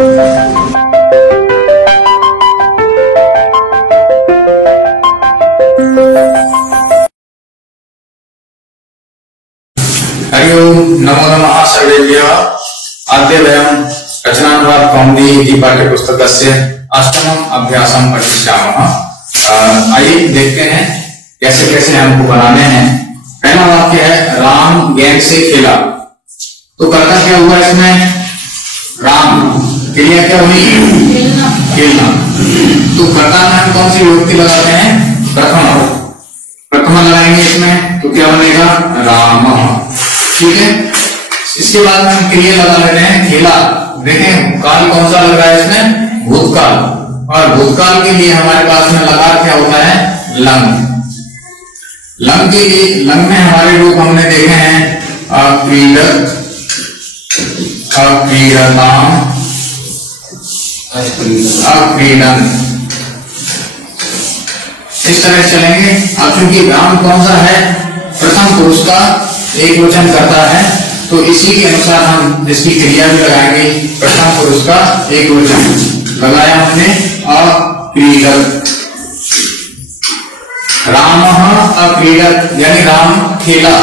हरि ओम नमो नमः सर्वेभ्यः। अद्य वयं रचनानुवाद कौमुदी इति पाठ्यपुस्तकस्य अष्टमम् अभ्यासं पठिष्यामः। आइए देखते हैं कैसे कैसे हमको बनाने हैं। पहला वाक्य है राम गेंद से खेला। तो करता क्या हुआ इसमें? राम क्रिया क्या हुई? खेलना। तो कर्ता में हम कौन सी विभक्ति लगाते हैं? प्रथम लगाएंगे इसमें, तो क्या बनेगा? राम। ठीक है। इसके बाद में हम क्रिया लगा लेते हैं खेला। देखें काल कौन सा लग रहा है इसमें? भूतकाल। और भूतकाल के लिए हमारे पास में लगा क्या होता है? लंग। लंग के लिए लंग में हमारे रूप हमने देखे हैं अक्रीडक, अक्रीडताम, अक्रीडन। इस तरह चलेंगे। अब चूंकि राम कौन सा है? प्रथम पुरुष का एक वचन करता है, तो इसी के अनुसार हम इसकी क्रिया भी लगाएंगे। प्रथम पुरुष का एक वचन लगाया हमने अक्रीडक। राम अक्रीडक यानी राम खेला।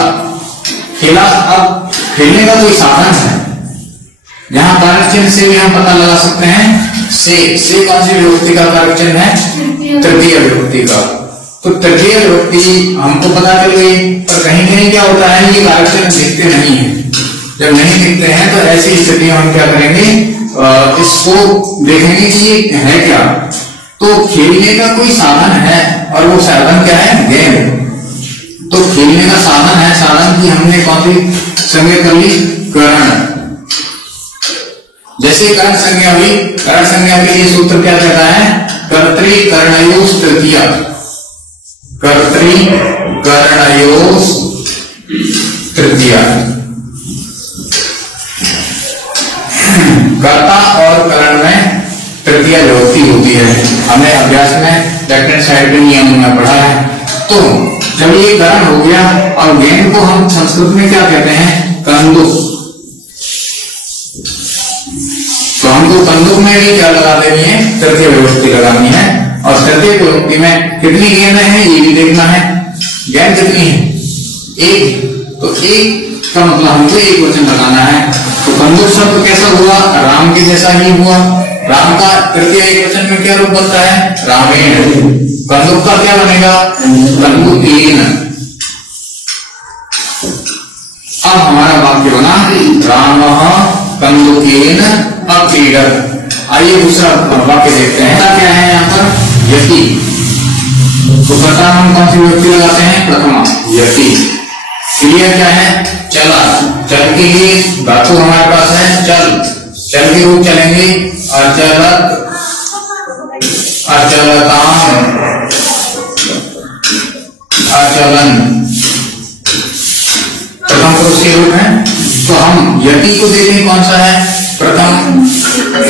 खेला। अब खेलने का कोई साधन है, जहां कारक चिन्ह से भी हम पता लगा सकते हैं। से कौन सी विभक्ति का कारक चिन्ह है? तृतीय विभक्ति का। तो तृतीय विभक्ति हमको पता चल गई, पर कहीं कहीं क्या होता है, ये कारक चिन्ह दिखते नहीं है। जब नहीं दिखते हैं तो ऐसी स्थिति में हम क्या करेंगे? इसको देखेंगे कि ये है क्या। तो खेलने का कोई साधन है, और वो साधन क्या है? गेंद। तो खेलने का साधन है, साधन की हमने कौन सी संज्ञा कर ली? करण। जैसे करण संज्ञा हुई, करण संज्ञा के लिए सूत्र क्या कहता है? कर्तृ कर्णयोस् तृतीया। कर्तृ कर्णयोस् तृतीया। कर्ता और करण में तृतीय विभक्ति होती है। हमने अभ्यास में लेफ्ट हैंड साइड के नियम में पढ़ा है। तो जब ये करण हो गया, और गेंद को हम संस्कृत में क्या कहते हैं? कंदुक। तो हमको कंदुक में भी क्या लगा देनी है? तृतीय विभक्ति लगानी है। और तृतीय विभक्ति में कितनी गेंद है ये भी देखना है। गेंद कितनी है? एक। तो एक का मतलब हमको एक वचन लगाना है। तो कंदुक शब्द कैसा हुआ? राम के जैसा ही हुआ। राम का तृतीय एक वचन में क्या रूप बनता है? रामेण। कंदुक का क्या बनेगा? कंदुकेन। अब हमारा वाक्य बना राम कंदुकेन अक्रीडत। आइए दूसरा वाक्य देखते हैं। क्या है यहाँ पर? यति। तो प्रथम हम कौन सी विभक्ति लगाते हैं? प्रथमा यति। क्रिया क्या है? चला। चल के लिए धातु हमारे पास है चल। चल के रूप चलेंगे अचलत, अचलताम, अचलन। प्रथम पुरुष के रूप है। तो हम यति को देखें कौन सा है? प्रथम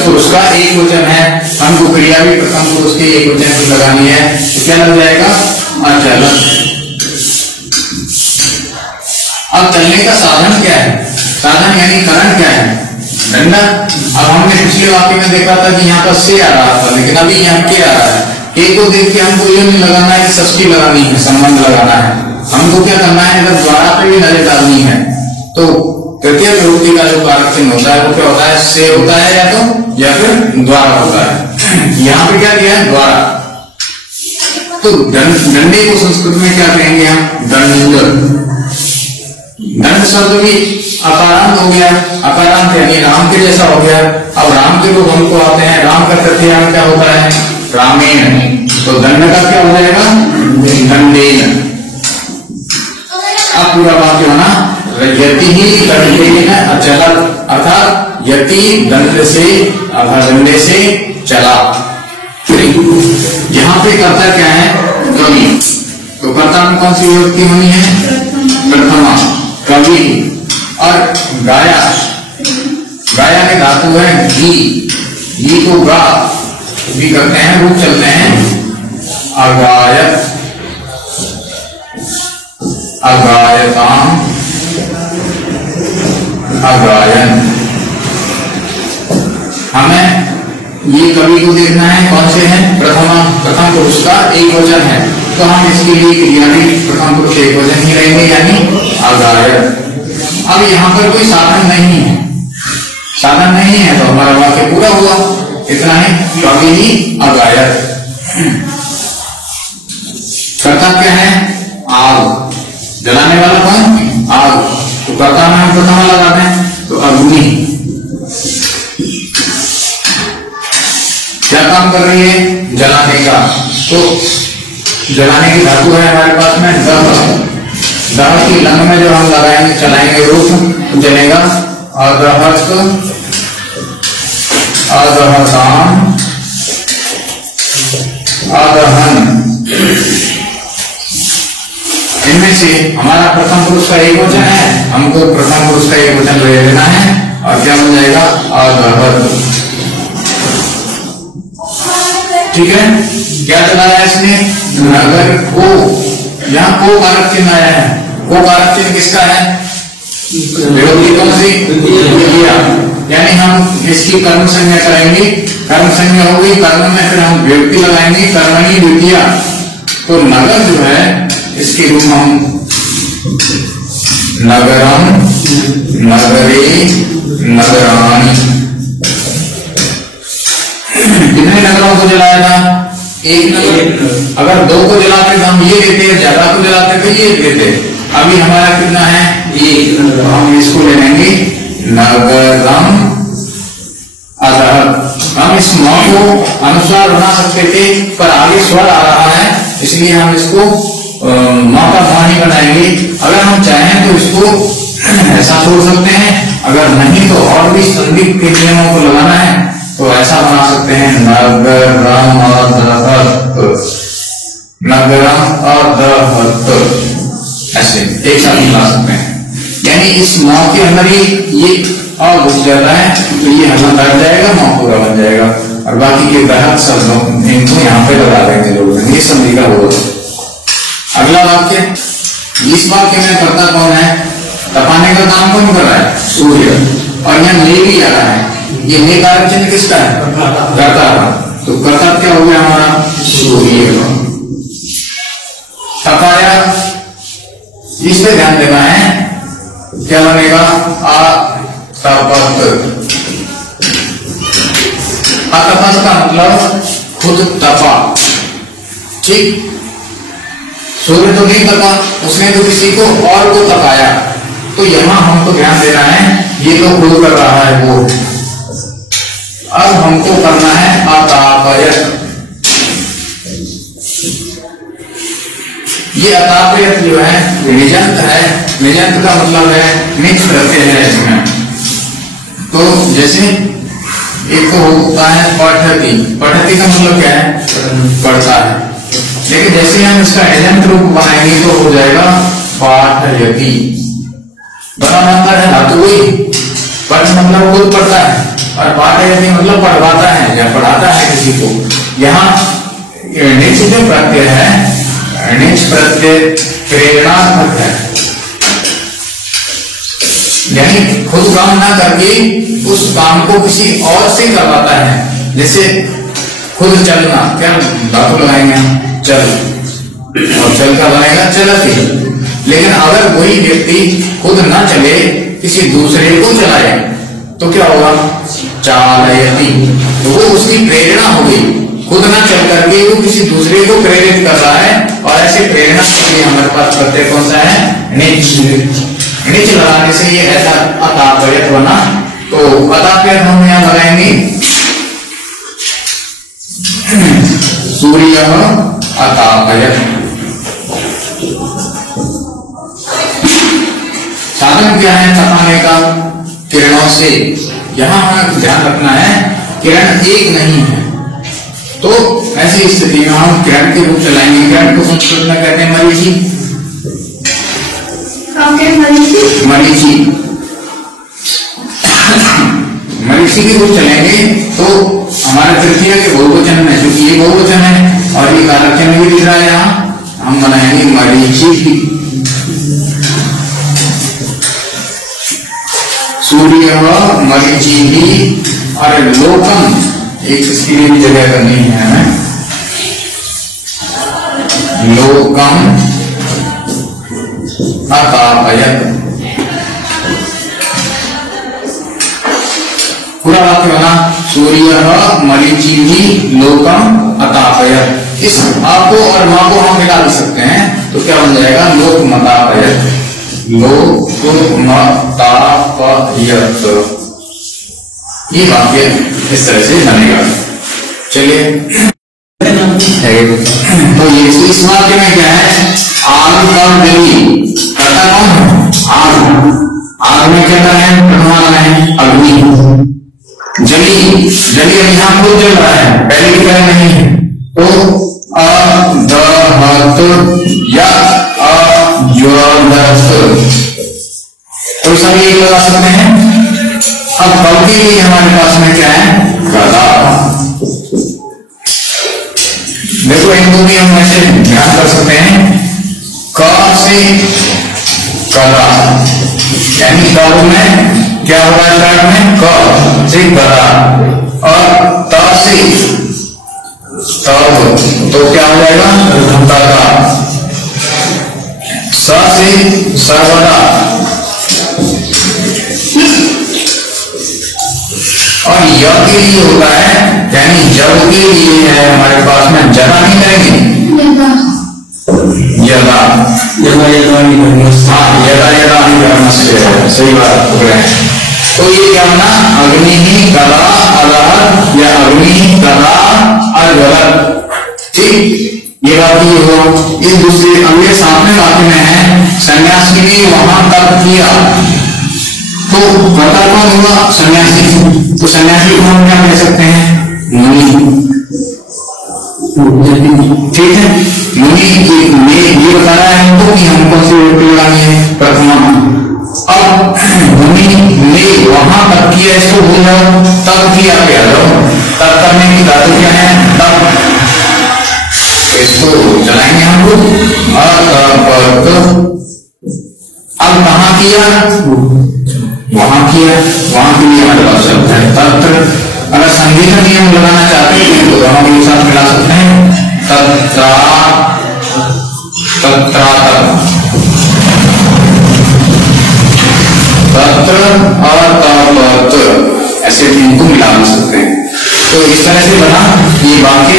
पुरुष का एक वचन है। हमको क्रिया भी प्रथम पुरुष के एक वचन की लगानी है। तो क्या लग जाएगा? अचलन। अब चलने का साधन क्या है? साधन यानी करण क्या है? डंडा। अब हमने पिछले वाक्य में देखा था कि यहाँ पर से आ रहा था, लेकिन अभी यहाँ के आ रहा है। के को देख के हमको ये नहीं लगाना है कि षष्ठी लगानी है, संबंध लगाना है। हमको क्या करना है? अगर द्वारा पे भी नजर डालनी है, तो तृतीय विभक्ति का जो कारक चिन्ह होता है वो क्या होता है? से होता है, या फिर द्वारा होता है। यहाँ पे क्या किया है? द्वारा। तो डंडे को संस्कृत में क्या कहेंगे हम? दंड। दंड शब्द भी अकारांत हो गया। अकारांत यानी राम के जैसा हो गया। अब राम के रूप हमको आते हैं। राम का तृतीय क्या होता है? रामेण। तो दंड का क्या हो जाएगा? दंडेन। अब पूरा वाक्य बना यति ही दंडेन अचलत। अर्थात यति दंड से अर्थात डंडे से चला। यहाँ पे कर्ता क्या है? कवि। तो कर्ता में कौन सी विभक्ति होनी है? प्रथमा कवि। और गाया, गाया के धातु है घी। घी को गा भी करते हैं, रूप चलते हैं अगायत, अगायताम, अगायन। हमें ये कवि को देखना है कौन से हैं, प्रथम पुरुष का एक वचन है, तो हम इसके लिए क्रियान्वित प्रथम पुरुष एक वचन ही रहेंगे, यानी अगायत। अब यहाँ पर कोई साधन नहीं है, साधन नहीं है तो हमारा वाक्य पूरा हुआ, इतना है, कवि ही अगायत। कर्ता क्या है, आग, जलाने वाला कौन, आग, तो कर्ता में हम प्रथमा लगाते हैं, तो अग्नि क्या काम कर रही है, जलाने का, तो जलाने की धातु है हमारे पास में दह, दह की लंग में जो हम लगाएंगे चलाएंगे रूप जलेगा, अदहत, अदहताम, अदहन, इनमें से हमारा प्रथम पुरुष का एक वचन है, हमको प्रथम पुरुष का एक वचन ले लेना है और क्या बन जाएगा, अदहत। ठीक है, क्या चलाया इसने, नगर को, यहाँ को कारक चिन्ह आया है, को कारक चिन्ह किसका है, विभक्ति कौन सी, द्वितीया, यानी हम इसकी कर्म संज्ञा करेंगे, कर्म संज्ञा होगी, कर्म में फिर हम विभक्ति लगाएंगे, कर्मणि द्वितीया, तो नगर जो है इसके रूप हम नगरम, नगरे, नगराणि, कितने नगरों को जलाया था, एक नगर, अगर दो को जलाते तो हम ये देते, ज्यादा को जलाते तो ये देते, अभी हमारा कितना है, एक, तो हम इसको ले लेंगे नगरम अदहत। हम इस म को अनुस्वार बना सकते थे पर आगे स्वर आ रहा है, इसलिए हम इसको म का ध्वनि बनाएंगे, अगर हम चाहें तो इसको ऐसा छोड़ सकते हैं, अगर नहीं तो और भी संधि के नियमों को लगाना है तो ऐसा बना सकते हैं, नगरम अदहत, नगरम अदहत, ऐसे एक साथ मिला सकते हैं, यानी इस मौ के अंदर ही ये अ घुस जाता है तो ये हमें बैठ जाएगा, मौ पूरा बन जाएगा, और बाकी के बहत शब्दों इनको यहाँ पे लगा देंगे लोग, ये संधि का होगा। अगला वाक्य, इस वाक्य में कर्ता कौन है, तपाने का काम कौन कर रहा है, सूर्य, और यहाँ ले भी आ रहा है, ये ले कारक चिन्ह किसका है, कर्ता का, तो कर्ता क्या हो गया हमारा, सूर्य का। तपाया, इस पे ध्यान देना है, क्या बनेगा, अतपत, अतपत का मतलब खुद तपा, ठीक, सूर्य तो नहीं तपा, उसने तो किसी को और को तपाया, तो यहां हमको ध्यान देना है, ये तो खुद कर रहा है वो, अब हमको करना है अतापयत, ये अतापयत जो है निजंत है, निजंत का मतलब है निज प्रत्यय है इसमें, तो जैसे एक तो होता है पठती, पठती का मतलब क्या है, पढ़ता है, लेकिन जैसे हम इसका एजेंट रूप बनाएंगे तो हो जाएगा पाठयति, बड़ा अंतर है धातु वही, पठ मतलब खुद पढ़ता है और पाठयति मतलब पढ़वाता है या पढ़ाता है किसी को। यहाँ निज जो प्रत्यय है, निज प्रत्यय प्रेरणात्मक है, यानी खुद काम ना करके उस काम को किसी और से करवाता है, जैसे खुद चलना, क्या धातु लगाएंगे चल, और चल का बनेगा चलती, लेकिन अगर वही व्यक्ति खुद ना चले किसी दूसरे को चलाए तो क्या होगा, चालयति, तो वो उसकी प्रेरणा हो गई, खुद ना चल करके वो किसी दूसरे को प्रेरित कर रहा है, और ऐसे प्रेरणा के लिए हमारे पास प्रत्यय कौन सा है, निज, निज लगाने से ये ऐसा अतापयत बना, तो अतापयत हम यहाँ लगाएंगे सूर्य अतापयत। साधन क्या है तपाने का, किरणों से, यहां हमें ध्यान रखना है किरण एक नहीं है, तो ऐसी स्थिति में हम किरण के रूप चलाएंगे, किरण को संस्कृत में कहते हैं मरीची, मरीची, मरीची के रूप चलेंगे तो हमारे तृतीया के बहुवचन में, क्योंकि ये बहुवचन है और ये कारक चिन्ह भी दिख रहा है, यहाँ हम बनाएंगे मरीची, सूर्य मरीची, और लोकम, एक इसके लिए भी जगह करनी है हमें। लोकम अतापयत, पूरा वाक्य बना सूर्यः मरीचिः लोकम अतापयत। इस आपको और माँ को हम मिला भी सकते हैं, तो क्या बन जाएगा लोकमतापयत, लोकमतापयत। ये वाक्य इस तरह से बनेगा। चलिए तो ये इस वाक्य में क्या है, आग कम जली, करता कौन है आग, आग में क्या कर रहे हैं प्रधान है अग्नि, जली जली यहाँ खुद जल रहा है, पहले की तरह नहीं है। तो अदहत या अज्वलत, तो सब ये लगा सकते हैं। अब कल के लिए हमारे पास में क्या है गदा। देखो इनको भी हम ऐसे ध्यान कर सकते हैं, क से कदा, यानी कब में क्या होगा स्टार्ट में क से गदा, और त से तब तो क्या हो जाएगा गदा, स से सर्वदा, और य के लिए होता है यानी जब के लिए है हमारे पास में जदा नहीं करेंगे, यदा यदा यदा नहीं करेंगे, हाँ यदा यदा नहीं करना से सही बात पकड़े हैं। तो ये क्या होना अग्नि ही कला अलहत या अग्नि ही कला अलहत, ठीक ये बात ये हो। इस दूसरे अगले सातवें वाक्य में है सन्यासी ने वहां तक किया, तो कर्ता कौन हुआ सन्यासी, तो सन्यासी को हम क्या कह सकते हैं मुनि, ठीक है। मुनि में ये बता रहा है हमको कि हमको से लगानी है प्रथमा। अब मुनि ने वहां तक किया, इसको बोला तब किया क्या, तब करने की धातु क्या है तब, इसको चलाएंगे हम लोग। अब कहाँ किया वहां किया, वहां के लिए हमारे पास शब्द है तत्र। अगर संधि का नियम लगाना चाहते हैं तो दोनों के साथ मिला सकते हैं तत्रा तत्रा तत्र और तत्, ऐसे तीन को मिला सकते हैं। तो इस तरह से बना ये वाक्य।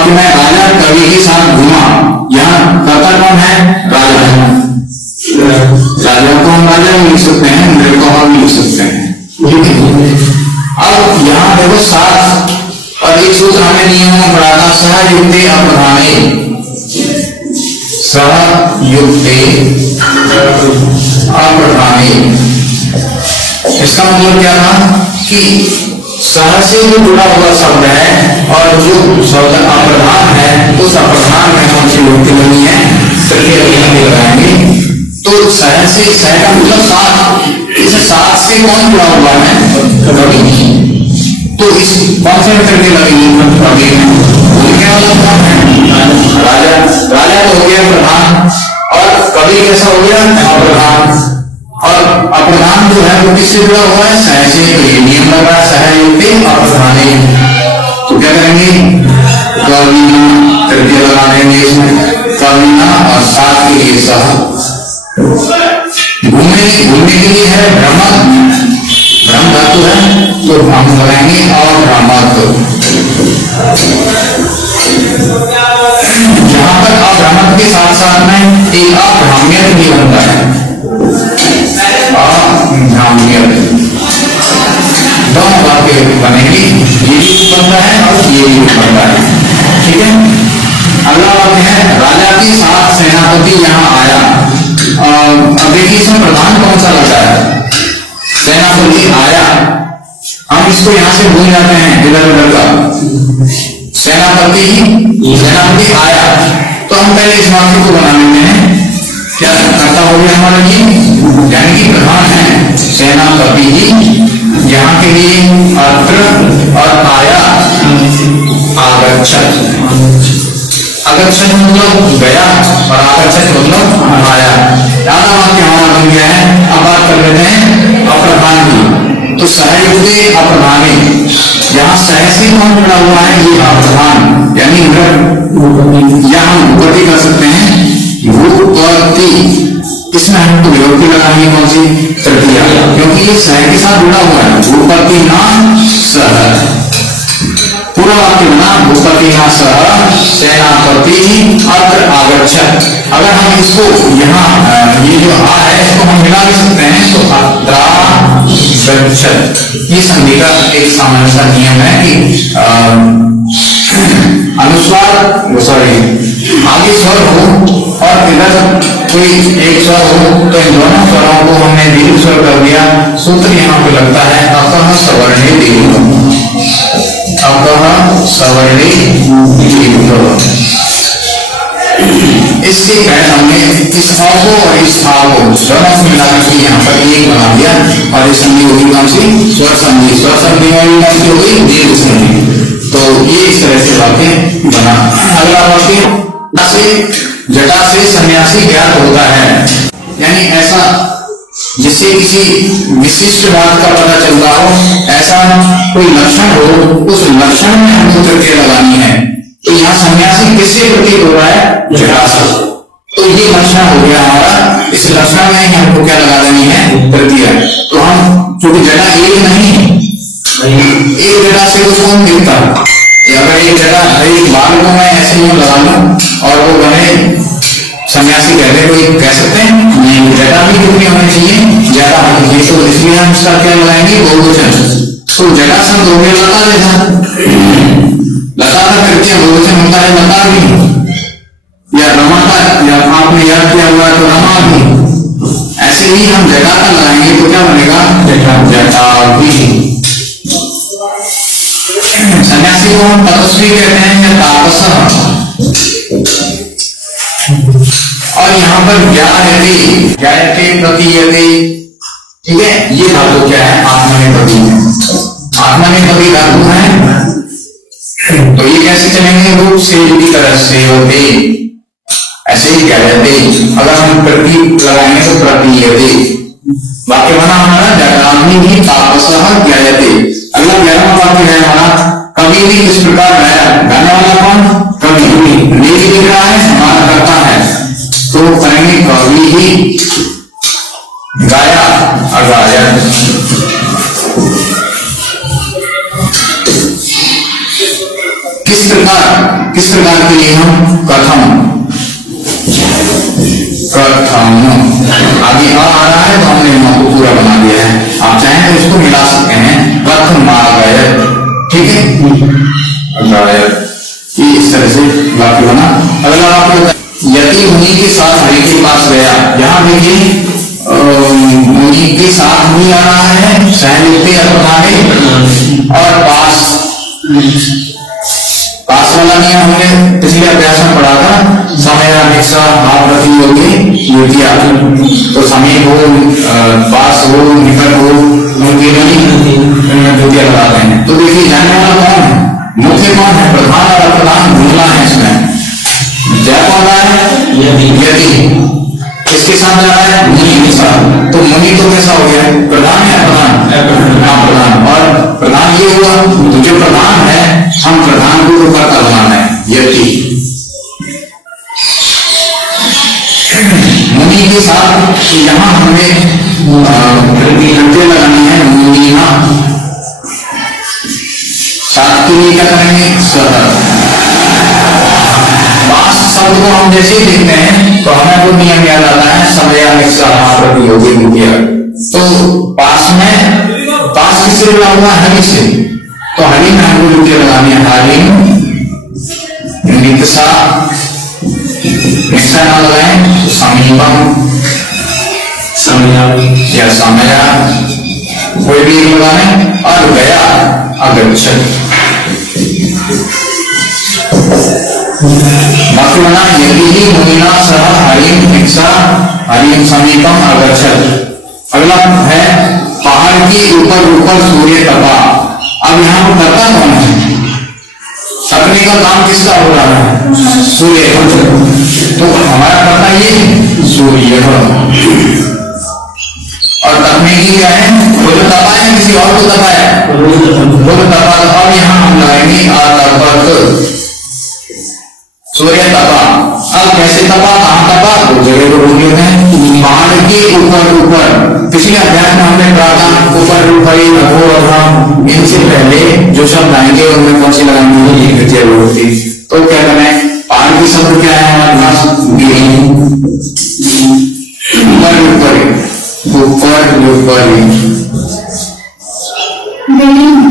अब मैं राजा कवि के साथ घूमा, यहाँ कर्ता कौन है राजा, राजा को हम राजा भी लिख सकते हैं, इंद्र को हम लिख सकते हैं। अब यहाँ देखो साथ और एक सूत्र हमें नियम में पढ़ा था सहयुक्ते अप्रधाने, सहयुक्ते अप्रधाने, इसका मतलब क्या था कि सह से जो जुड़ा हुआ शब्द है और जो शब्द अप्रधान है उस अप्रधान में कौन सी युक्ति बनी है तृतीय लगाएंगे। तो सह से सह का मतलब साथ, इस साथ से कौन जुड़ा हुआ है कवि, तो इस कौन से में तृतीय लगेगी कवि में, बोलने वाला कौन है राजा, राजा तो हो गया प्रधान और कवि कैसा हो गया अप्रधान, और अप्रधान जो है वो किससे जुड़ा हुआ है सह से, तो ये नियम लग रहा है सहयुक्ते अप्रधाने। तो क्या करेंगे कविना तृतीय लगा देंगे इसमें कविना और साथ के लिए सह। घूमने घूमने के लिए है भ्रमण, भ्रम धातु है तो हम लगाएंगे और भ्रमक। यहाँ पर अभ्रमक के साथ साथ में एक अभ्राम्यत भी बनता है, अभ्राम्यत, दोनों वाक्य बनेंगे, ये भी बनता है और ये भी बनता है, ठीक है। अगला वाक्य है राजा के साथ सेनापति यहाँ आया। अब देखिए इसमें प्रधान कौन सा लगता है सेनापति आया, हम इसको यहाँ से भूल जाते हैं इधर उधर का, सेनापति सेनापति आया, तो हम पहले इस वाक्य को बना लेते हैं। क्या करता हो गया हमारा ये, यानी कि प्रधान है सेनापति ही, यहाँ के लिए अत्र और आया आगच्छत, आगच्छत मतलब गया और आगच्छत मतलब आया, आधा वाक्य हमारा बन गया है। अब बात कर लेते हैं अप्रधान की, तो सहयुक्ते अप्रधाने यहाँ सहसी कौन जुड़ा हुआ है, ये प्रधान, यानी यहाँ हम भूपति कर सकते हैं भूपति, इसमें हमको विभक्ति लगानी है कौन सी, तृतीया, क्योंकि ये सह के साथ जुड़ा हुआ है। भूपति ना सह, पूरा वाक्य बना भूपति ना सह सेनापति अत्र आगच्छत्। अगर हम इसको यहाँ ये जो आ है इसको हम मिला भी सकते हैं, तो अत्रागच्छत्, ये संधि का एक सामान्य सा नियम है कि अनुस्वार सॉरी आगे स्वर हो और इधर कोई एक स्वर हो, तो इन दोनों स्वरों को हमने दीर्घ स्वर कर दिया। सूत्र यहाँ पे लगता है अपह सवर्णे दीर्घ, अपह सवर्णे दीर्घ। इसके कारण हमने इस अ को और इस आ को दोनों को मिलाकर के यहाँ पर एक बना दिया, और इस संधि होगी कौन सी, स्वर संधि। स्वर संधि में कौन सी होगी, दीर्घ संधि। तो ये इस तरह से वाक्य बना। अगला वाक्य से जटा से सन्यासी ज्ञात होता है, यानी ऐसा जिससे किसी विशिष्ट बात का पता चलता हो, ऐसा कोई लक्षण हो, उस लक्षण में हमको तृतीया लगानी है। तो यहाँ सन्यासी किससे प्रतीत हो रहा है, जटा से, तो ये लक्षण हो गया हमारा। इस लक्षण में हमको क्या लगा देनी है, तृतीया। तो हम क्योंकि जटा एक नहीं, एक जटा से वो कौन दिखता, अगर एक जटा एक बाल को मैं ऐसे यूं लगा लूं और वो बने सन्यासी कहते, कोई कह सकते हैं नहीं, जटा भी कितनी होनी चाहिए, ज्यादा होनी चाहिए। तो इसलिए हम इसका क्या लगाएंगे, बहुवचन। तो जटा शब्द हो गया लता जैसा, लता का तृतीय बहुवचन होता है लता भी, या रमा का, या आपने याद किया हुआ तो रमा भी। ऐसे ही हम जटा का लगाएंगे तो क्या बनेगा, जटा भी। सन्यासी को हम तपस्वी कहते हैं या तापस। और यहाँ पर ज्ञायते, ज्ञायते प्रतीयते, ठीक है, ये धातु क्या है, आत्मनेपदी है, आत्मनेपदी धातु है। तो ये कैसे चलेंगे, रूप से की तरह से होते, ऐसे ही ज्ञायते। अगर हम प्रति लगाएंगे तो प्रतीयते। वाक्य बना हमारा जटाग्नि भी तापसः ज्ञायते। अगला 11वां वाक्य है हमारा, कवि ने किस प्रकार गाया, गाने वाला कौन, कवि। नीति लिख रहा है, हमारा करता है, तो कहेंगे कवि ही गाया अगाया। किस प्रकार के लिए हम, कथम, कथम। आगे आ रहा है तो हमने को पूरा बना दिया है, आप चाहें तो इसको मिला सकते हैं, कथमागयत्, ठीक है, गायत। ये इस तरह से वाक्य बना। अगला वाक्य, यति मुनि के साथ हरि के पास गया। यहाँ देखिए मुनि के साथ मुनि आ रहा है, सहयुक्ति अर्थाने, और पास वाला नियम हमने पिछले अभ्यास में पढ़ा था, समय अपेक्षा भाव प्रतियोगी युतिया। तो समीप हो, पास हो, निकट हो, उनके नहीं युतिया लगाते हैं। तो देखिए जानने वाला कौन है, मुख्य कौन है, प्रधान और अप्रधान भूलना है इसमें। जय कौन रहा है, यति, किसके साथ जा रहा है, मुनि के साथ। तो मुनि तो कैसा हो गया, प्रधान या प्रधान, प्रधान। और प्रधान ये हुआ, तो जो प्रधान है, हम प्रधान को तो कर्ता बनाना है, यति। मुनि के साथ यहाँ हमें प्रत्यय लगानी है, मुनिना। साथ के लिए क्या करेंगे, सह। पास शब्द को हम जैसे ही देखते हैं तो हमें वो नियम याद आता है, समयापेक्षा प्रतियोगी युतिया। तो पास में, पास किससे जुड़ा हुआ है, हरि से, तो हरि में हमको युतिया लगानी है, हरि निकषा, निकषा ना लगाएं, समीपम, समय या समय, कोई भी लगाने। और गया अगच्छत्, वाक्य बना, यदि ही मुनिना सह हरिम निकषा हरिम समीपम अगच्छत्। अगला है, पहाड़ के ऊपर सूर्य तपा। अब यहाँ पर करता कौन है, तपने का काम किसका हो रहा है, सूर्य। तो हमारा करता ये सूर्य, और तपने की क्या है, वो जो तपा दबाया है, किसी और को दबाया, खुद दबा। अब यहाँ हम लगाएंगे अतपक, सूर्य तपा। अब कैसे तपा, कहाँ तपा, दो जगह को ढूंढ लेते हैं। पहाड़ के ऊपर, पिछले अध्याय में हमने कहा था ऊपर, इनसे पहले जो शब्द आएंगे उनमें कौन सी लगाएंगे, तृतीय विभक्ति। तो क्या करें, पहाड़ की शब्द क्या है हमारे पास, गिरी, ऊपर।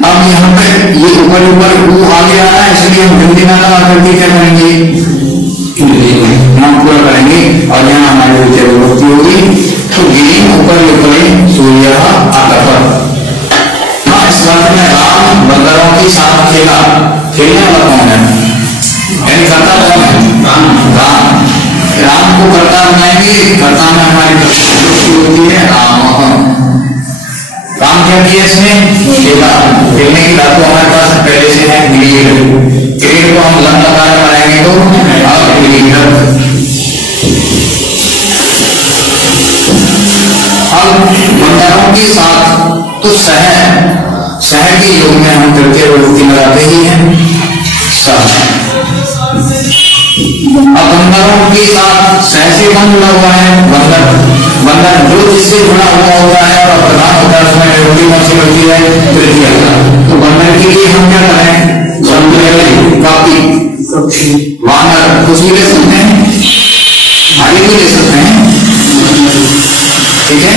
अब यहाँ पे ये ऊपर वो आगे आ रहा है, इसलिए हम हिंदी ना लगा करके क्या करेंगे, नाम पूरा करेंगे और यहाँ हमारी द्वितीय विभक्ति होगी। तो गिरी ऊपर सूर्य आतपर। हाँ, इस बात में राम बंदरों के साथ खेला, खेलने वाला कौन है, यानी करता कौन है, राम। राम को कर्ता बनाएंगे, कर्ता में हमारी होती है राम। राम क्या किया इसने, खेला। खेलने की धातु हमारे पास पहले से है क्रीड। क्रीड को हम लंब लगा बनाएंगे तो अब बंदरों के साथ, तो शहर के योग में हम तृतीय विभक्ति लगाते ही हैं सह। अब बंदरों के साथ सह से कौन जुड़ा हुआ है, बंदर जो जिससे जुड़ा हुआ होता है और प्रधान होता है उसमें विभक्ति कौन सी बनती है, तृतीय। तो बंदर के लिए हम क्या करें, काफी, वानर कुछ भी ले सकते हैं, हरी भी ले सकते हैं, ठीक है।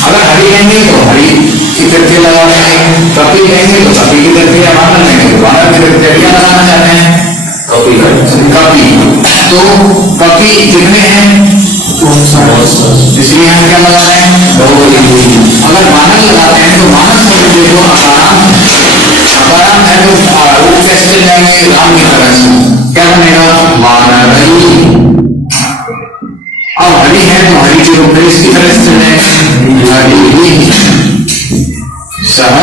अगर हरी लेंगे तो हरी की तृतीय लगा लेंगे, कपी लेंगे तो कपी की तृतीय, वानर लेंगे तो वानर की तृतीय। क्या लगाना चाहते हैं, कपी। तो कपी कितने हैं, इसलिए हम क्या लगा रहे हैं, अगर वानर लगाते हैं तो वानर शब्द देखो अकाराम है, तो रूप कैसे चल जाएंगे, राम की तरह से क्या बनेगा, वानरई। अब हरी है तो हरी के रूप में इसकी तरह से चल जाएंगे, हरी सह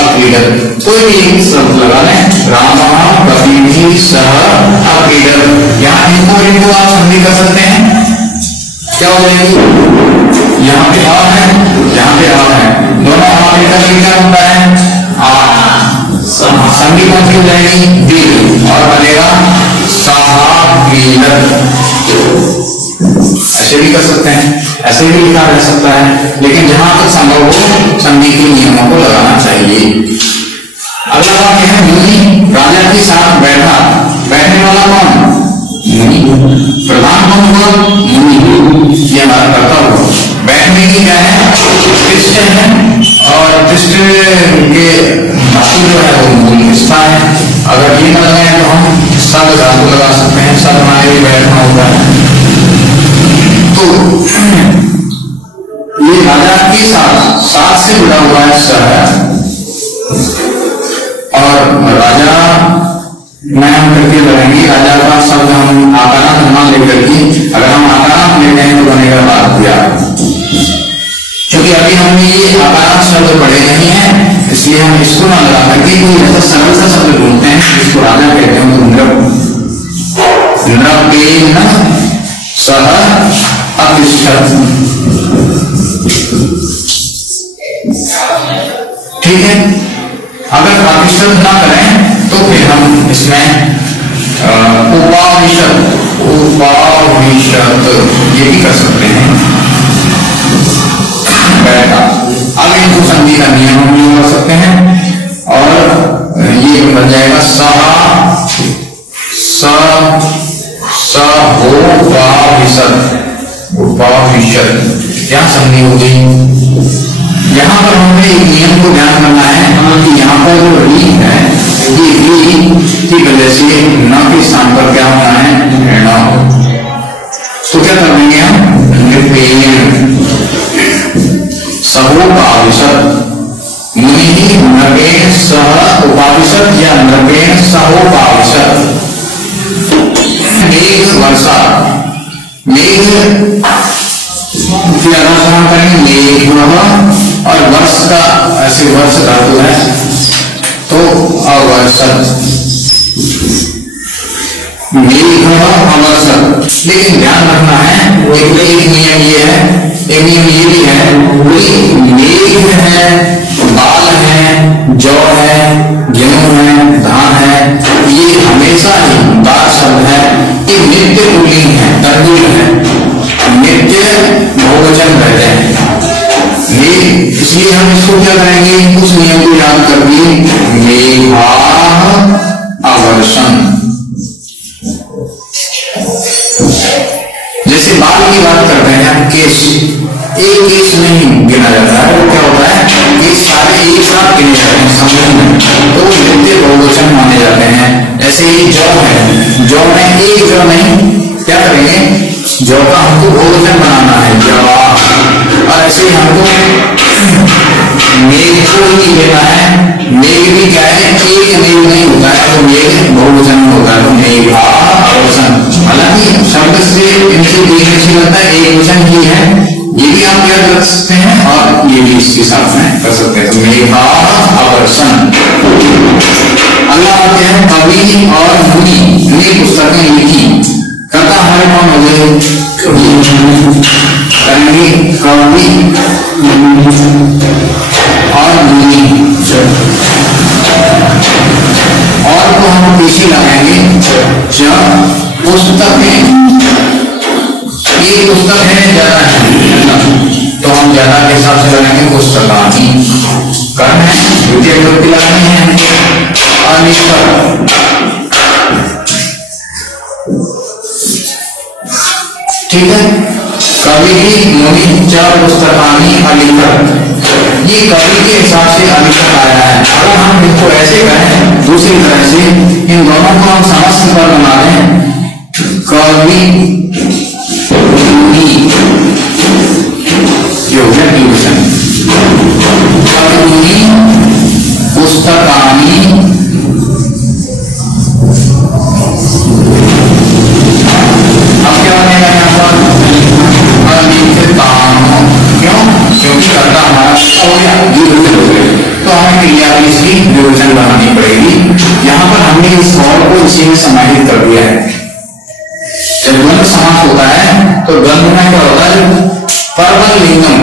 अक्रीडन। कोई भी एक शब्द लगा लें, राम कपि सह अक्रीडन। यहाँ इनको आप संधि कर सकते हैं, क्या हो जाएगी, यहाँ पे आ है, यहाँ पे आ है, दोनों हमारे क्या होता है, संधि कौन सी हो जाएगी, दीर्घ, और बनेगा साहाक्रीडन। ऐसे भी कर सकते हैं, ऐसे भी लिखा जा सकता है, लेकिन जहां तक संभव हो संधि के नियमों को लगाना चाहिए। अगला वाक्य है मुनि राजा के साथ बैठा। बैठने वाला कौन, मुनि। प्रधान कौन हुआ, मुनि, ये हमारा कर्ता हुआ। बैठने की क्या है, पृष्ठ है, और पृष्ठ के धातु जो है वो मूल स्था है। अगर ये न लगाए तो हम सद धातु लगा सकते हैं, सद हमारे बैठना होता है। तो ये राजा के साथ से जुड़ा हुआ है सह, और राजा में हम करके लगाएंगे, राजा का शब्द हम आकारांत मान लेकर के, अगर हम आकारांत लेते हैं तो बनेगा बाध्या। क्योंकि अभी हमने ये आकारांत शब्द पढ़े नहीं है, इसलिए हम इसको ना लगा करके कोई ऐसा सरल सा शब्द ढूंढते हैं जिसको राजा कहते हैं, तो नृपेन सह अतिष्ठत्। ठीक है, अगर अतिष्ठत् ना करें तो फिर हम इसमें उपाविशत ये भी कर सकते हैं, बैठा। अब इनको संधि का नियम हम यूज कर सकते हैं, और ये बन जाएगा उपाविशत। यहाँ संधि हो गई। यहाँ पर हमें एक नियम को ध्यान करना है कि यहाँ पर जो री है, ये री की वजह से न के स्थान पर क्या होना है, न। तो क्या कर देंगे हम, सहोपाविशत। मुनि नृपेण सह उपाविशत या नृपेण सहोपाविशत। मेघ वर्षा, मेघ की अनुसरण करेंगे, मेघ और वर्ष का ऐसे वर्ष धातु है तो अवर्षत, मेघ अवर्षत। लेकिन ध्यान रखना है, एक नियम ये है, एक नियम ये भी है, मेघ है निर्गुण है, नित्य बहुवचन रहते हैं। इसलिए हम इसको क्या करेंगे, उस नियम को याद करके मेघाः अवर्षन्। जैसे बाल की बात करते हैं हम, केश एक केश नहीं गिना जाता है, वो क्या होता है, केश सारे एक साथ गिने जाते हैं समूह में, तो वो नित्य बहुवचन माने जाते हैं। ऐसे ही जौ है, जौ में एक जौ नहीं, क्या करेंगे, जौ का हमको बहुवचन बनाना है जवाह। और ऐसे ही हमको मेघ को ही लेना है, मेघ भी क्या है, एक मेघ नहीं होता है, तो मेघ बहुवचन में होता है, तो मेघाः अवर्षन्। हालांकि शब्द से इनसे देखने से लगता है एक वचन ही है, ये भी आप याद रख सकते हैं और ये भी इसके साथ में कर सकते हैं। तो मेघाः अवर्षन्। अगला आते हैं कवि और मुनि ने पुस्तकें लिखी। कर्ता हमारे कौन हो गए, कवि और मुनि। और को हम पीछे लगाएंगे जब पुस्तकें, ये पुस्तक है ज्यादा है तो हम ज्यादा के हिसाब से लगाएंगे पुस्तकानि। कर्म है द्वितीय विभक्ति लगानी है, अलिखत। ठीक है, कवि मुनि च पुस्तकानि अलिखत, ये कवि के हिसाब से अलिखत आया है। अगर हम इसको ऐसे करें दूसरी तरह से, इन दोनों को हम समस्त पर बना दें, कवि मुनि, ये हो गया डिवीजन। कवि मुनि पुस्तकानि क्योंकि कर्ता हमारा हो गया, तो हमें क्रिया भी इसकी विभजन बनानी पड़ेगी। यहाँ पर हमने इस और को इसी में समाहित कर दिया है। जब द्वंद्व समास होता है तो द्वंद्व में क्या होता है, परवल लिंगम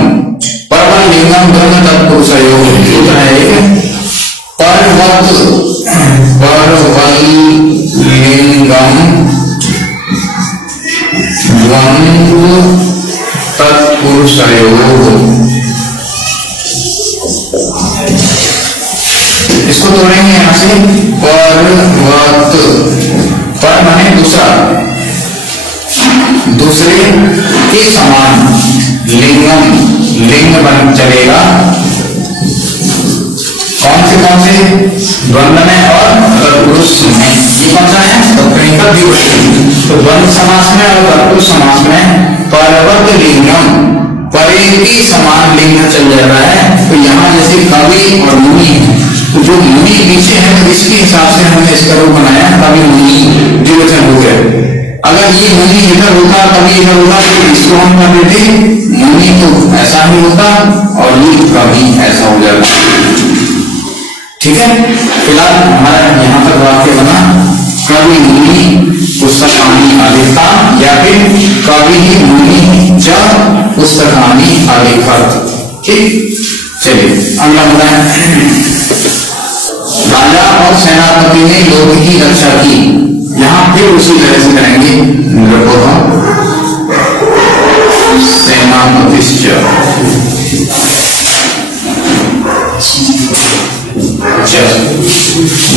द्वंद्व तत्पुरुषयोः सूत्र है एक, परवल लिंगम द्वंद्व तत्पुरुषयोः। इसको तोड़ेंगे यहां से, पर्वत, पर माने दूसरा, दूसरे के समान, लिंगम लिंग बन चलेगा, कौन से द्वंद्व में और तत्पुरुष में। ये कौन सा है, तत्पुरुष विभक्ति। तो द्वंद्व समास में और तत्पुरुष समास में पर्वत लिंगम, परे के समान लिंग चल जाता है। तो यहाँ जैसे कवि और मुनि, तो जो मुनि नीचे है तो इसके हिसाब से हमने इसका रूप बनाया कवि मुनि द्विवचन हो गया। अगर ये मुनि इधर होता, कवि इधर होता, तो इसको हम कर देते मुनि, तो ऐसा ही होता और ये कवि ऐसा हो जाता। ठीक है, फिलहाल हमारा यहाँ तक वाक्य बना, कवि मुनि पुस्तकानि अलिखत, या फिर कवि मुनि च पुस्तकानि अलिखत। ठीक, चलिए अगला होता है, राजा और सेनापति ने लोक की रक्षा की। यहाँ फिर उसी तरह से करेंगे, सेनापतिश्च।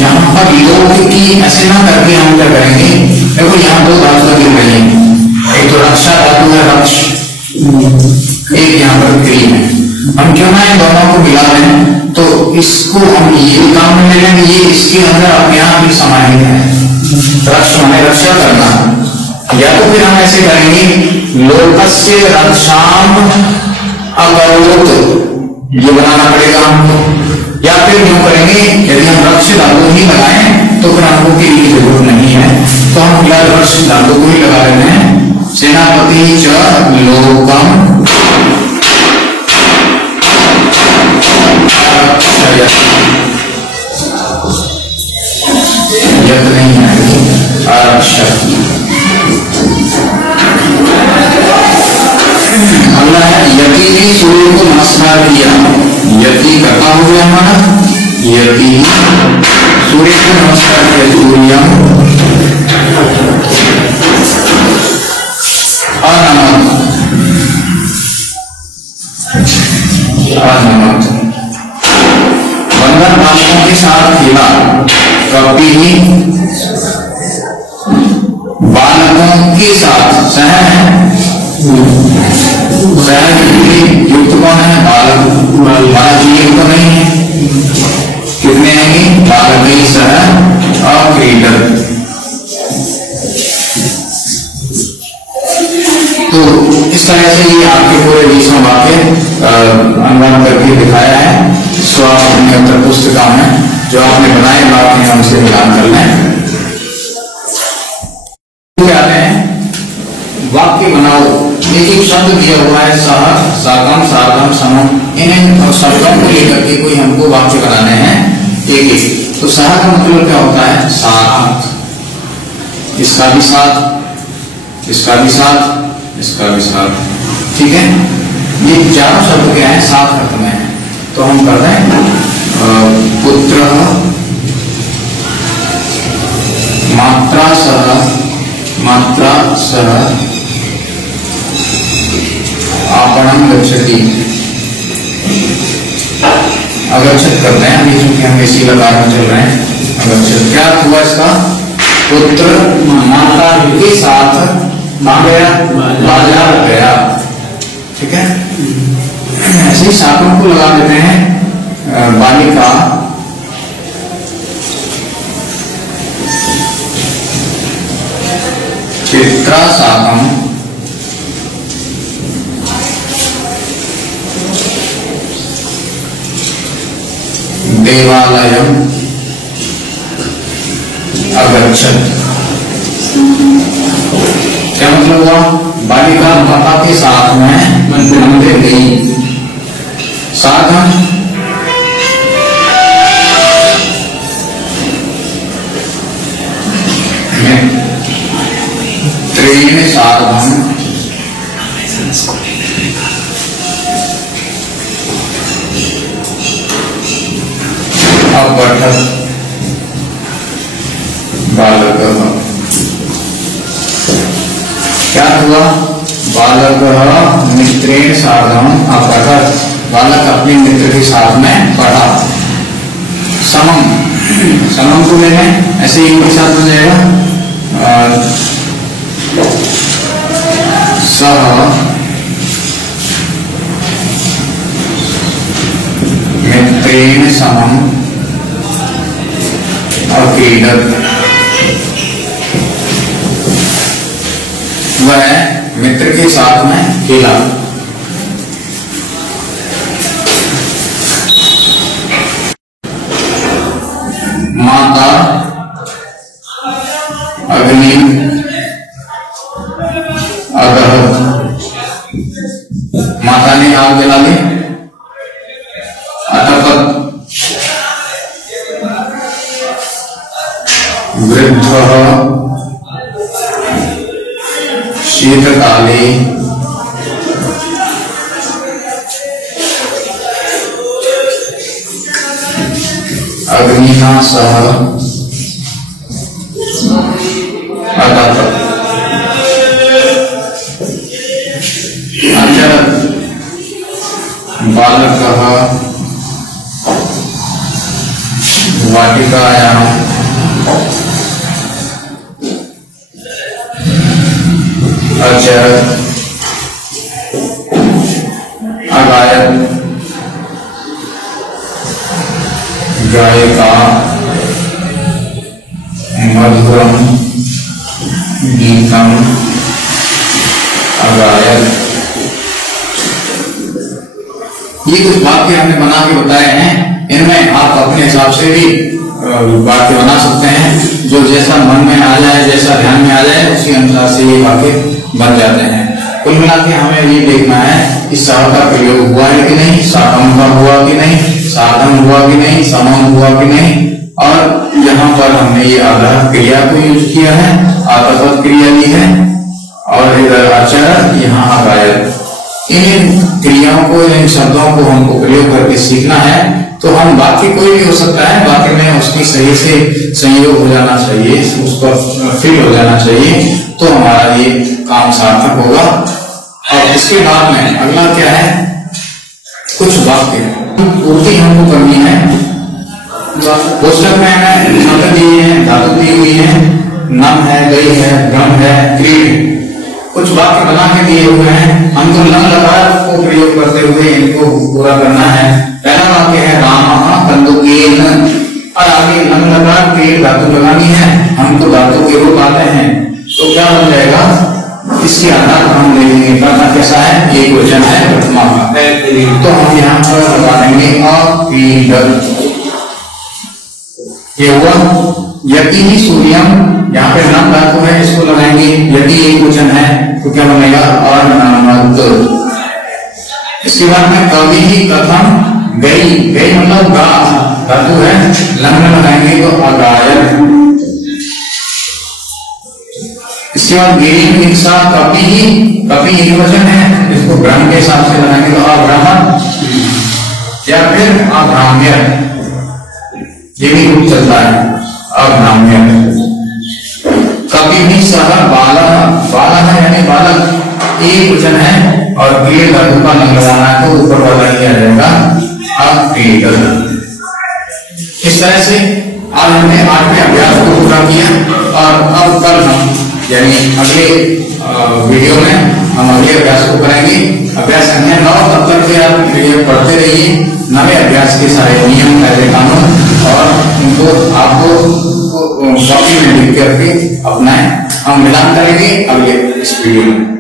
यहाँ पर लोक की ऐसे ना करके हम क्या करेंगे, देखो यहाँ दो धातु गिर रही है, एक तो रक्षा धातु है रक्ष, एक यहाँ पर क्री है। हम क्यों ना इन दोनों को मिला दें, तो इसको हम ये काम में ले लेंगे, ये इसके अंदर अपने आप ही समाहित है। रक्ष माने रक्षा करना, या तो फिर हम ऐसे करेंगे, लोकस्य रक्षाम अकरोत्, ये बनाना पड़ेगा हमको। या फिर यूं करेंगे, यदि हम रक्ष धातु ही लगाएं तो फिर हमको की जरूरत नहीं है, तो हम फिलहाल रक्ष धातु को ही लगा लेते हैं। सेनापति च लोकम यत नहीं आएगी, आरक्षक। अगला है, यति ने सूर्य को नमस्कार किया। यति करता हो गया हमारा, यति सूर्य को नमस्कार किया। सूर्यम अनमत। बंदर बालकों के साथ खेला, कपि बालकों के साथ सह युक्त कौन है? बालक। बालक युक्त नहीं है, कितने आएंगे? बालक ही सह अक्रीडत। तो इस तरह से ये आपके पूरे 20 वाक्य अनुवाद करके दिखाया है। इसको आप अपने उत्तर पुस्तिका में जो आपने बनाए वाक्य हैं उनसे मिलान कर लें। कहते हैं वाक्य बनाओ, एक शब्द दिया हुआ है सह, साकम, सार्धम, समम, इन शब्दों को लेकर के कोई हमको वाक्य बनाने हैं एक एक। तो सह का मतलब क्या होता है? साथ, इसका भी साथ, इसका भी साथ, इसका भी साथ, ठीक है। ये चारों शब्द क्या है? साथ अर्थ में है। तो हम कर रहे हैं पुत्र मात्रा सह, मात्रा सह आपणं गच्छति। अगच्छत करते हैं अभी, क्योंकि हम इसी लगातार में चल रहे हैं। अगच्छत क्या हुआ इसका? पुत्र माता के साथ बाजार गया, ठीक है। ऐसे ही शाकों को लगा देते हैं बालिका पित्रा साकम देवालयम अगच्छत। क्या मतलब हुआ? बालिका माता के साथ में मंदिर गई। साधन ट्रेन साधन अपठत बालक। क्या हुआ? बालक मित्रेण साधन अपठत, बालक अपने मित्र के साथ में पढ़ा। समम, समम को लेंगे ऐसे ही के साथ हो जाएगा सह मित्रेण समम अक्रीडत। वह मित्र के साथ में खेला। माता अग्नि अदहत, माता ने आग जला दी। अतपत वृद्ध शीतकाले अग्निना सह अतपत। बालक वाटिकायां अचरत अगायत गायिका मधुरम गीतम अगायत। ये कुछ वाक्य हमने बना के बताए हैं, इनमें आप अपने हिसाब से भी वाक्य बना सकते हैं। जो जैसा मन में आ जाए, जैसा ध्यान में आ जाए, उसी अनुसार से ये वाक्य बन जाते हैं। कुल मिला के हमें ये देखना है कि सह का प्रयोग हुआ है कि नहीं, साकम का हुआ कि नहीं, साधन हुआ कि नहीं, समम हुआ कि नहीं, और यहाँ पर हमने ये आधार क्रिया को यूज किया है, आतपत क्रिया ली है, और इधर आचार, यहाँ अगायत। इन क्रियाओं को, इन शब्दों को हमको प्रयोग करके सीखना है। तो हम वाक्य कोई भी हो सकता है, वाक्य में उसकी सही से संयोग हो जाना चाहिए, उसका फिल हो जाना चाहिए, तो हमारा ये काम सार्थक होगा। और इसके बाद में अगला क्या है? कुछ वाक्य पूर्ति हमको करनी है। पुस्तक में शब्द दिए हैं, धातु दी हुई है, नम है, गई है, भ्रम है, क्रीड, कुछ वाक्य बना के दिए हुए हैं। हमको लंग लकार को प्रयोग करते हुए इनको पूरा करना है। पहला वाक्य है राम कंदुकेन, और आगे लंग लकार क्रीड धातु लगानी है। हमको धातु के रूप आते हैं तो क्या बन जाएगा, इसके आधार पर हम देखेंगे प्रथम कैसा है, एक वचन है प्रथमा का, तो हम यहाँ पर लगा देंगे अक्रीडत। ये हुआ यदि ही सूर्यम, यहाँ पे नाम धातु है, इसको लगाएंगे। यदि एक वचन है तो क्या बनेगा अनामत। इसके बाद में कवि ही कथम गई, गई मतलब गा धातु है, लंग में लगाएंगे तो अगायन। इसके बाद गिरी हिंसा कपि ही, कपि एक वचन है, इसको ब्रह्म के हिसाब से लगाएंगे तो अब्रह्म या फिर अभ्राम्य, ये भी रूप चलता है अभ्राम्य। कभी भी सह बाला, बाला है यानी बालक एक वचन है और क्रीड धातु का लंग लगाना है तो ऊपर वाला ही आ जाएगा अक्रीडत। इस तरह से आज हमने 8वें अभ्यास को पूरा किया और अब कल हम यानी अगले वीडियो में हम अगले अभ्यास को करेंगे। अभ्यास संख्या 9, तब तक के आप वीडियो पढ़ते रहिए, नए अभ्यास के सारे नियम कायदे कानून और उनको आपको कॉपी में लिख करके अपनाएं। हम मिलान करेंगे अगले इस वीडियो में।